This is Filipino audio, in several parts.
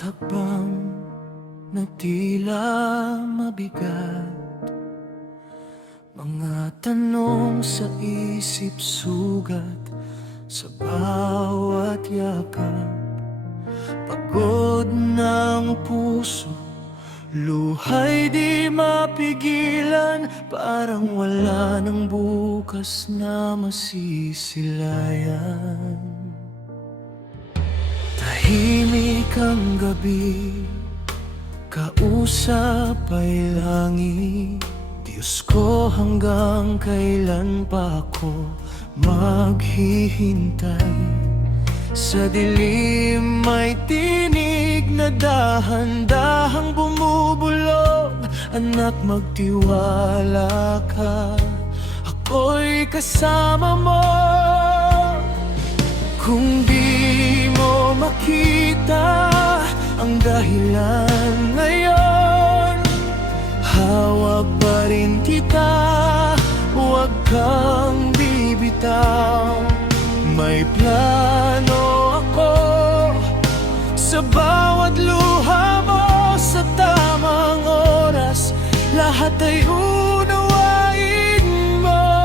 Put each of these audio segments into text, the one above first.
hakbang na tila mabigat, mga tanong sa isip, sugat sa bawat yakap. Pagod ng puso, luha'y di mapigilan, parang wala ng bukas na masisilayan. Tahimik ang gabi, kausap ay langit. Diyos ko, hanggang kailan pa ako maghihintay? Sa dilim may tinig na dahan-dahang bumubulong. Anak, magtiwala ka, ako'y kasama mo. Kung di mo makita ang dahilan ngayon, hawak pa rin kita, huwag kang bibitaw. May plano ako sa bawat luha mo, sa tamang oras lahat ay unawain mo.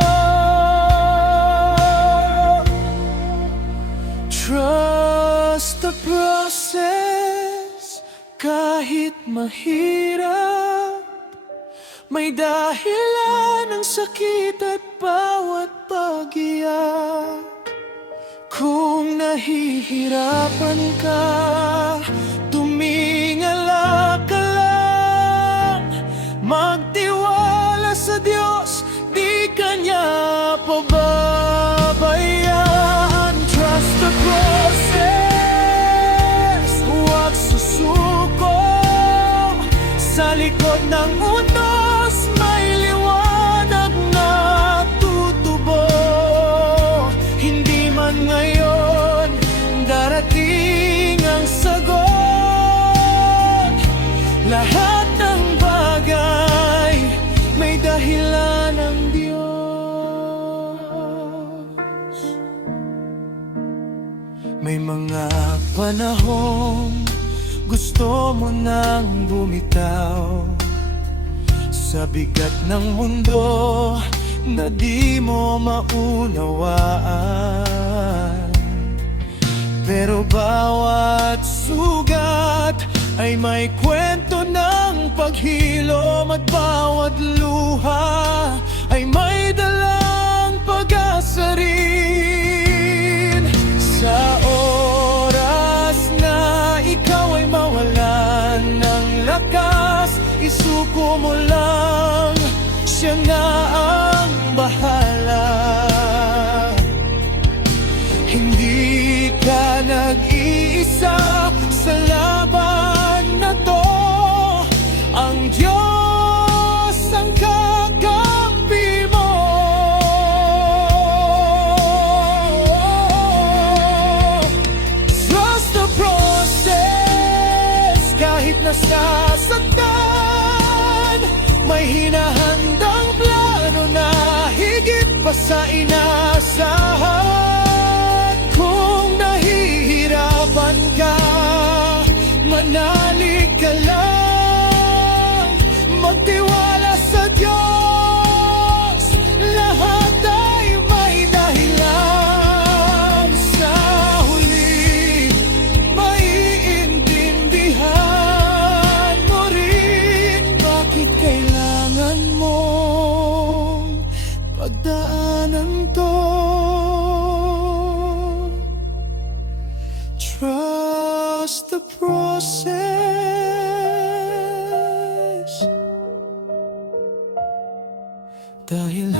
Trust the process, kahit mahirap, may dahilan ang sakit at bawat pag-iyak. Kung nahihirapan ka, tumingala ka lang, magtiwala sa Diyos, di ka niya pababayaan. Trust the process, huwag susuko. Sa likod ng unos may liwanag na tutubo. Hindi man ngayon darating ang sagot, lahat ng bagay may dahilan ng Diyos. May mga panahong gusto mo nang bumitaw sa bigat ng mundo na di mo maunawaan. Pero bawat sugat ay may kwento ng paghilom, at bawat luha ay may dalang pag-asa rin. Sa oras na ikaw ay mawalan ng lakas, isuko mo lang, siya na ang bahala. Hindi ka nag-iisa sa laban na to, ang Diyos ang kakampi mo. Trust the process, kahit nasasaktan, may hinahandang plano na higit pa sa inasahan. Kung nahihirapan ka, manalig ka lang, magtiwala sa Diyos, lahat ay may dahilan. Sa huli, maiintindihan mo rin bakit kailangan mong pagdaanan to. Trust the process, dahil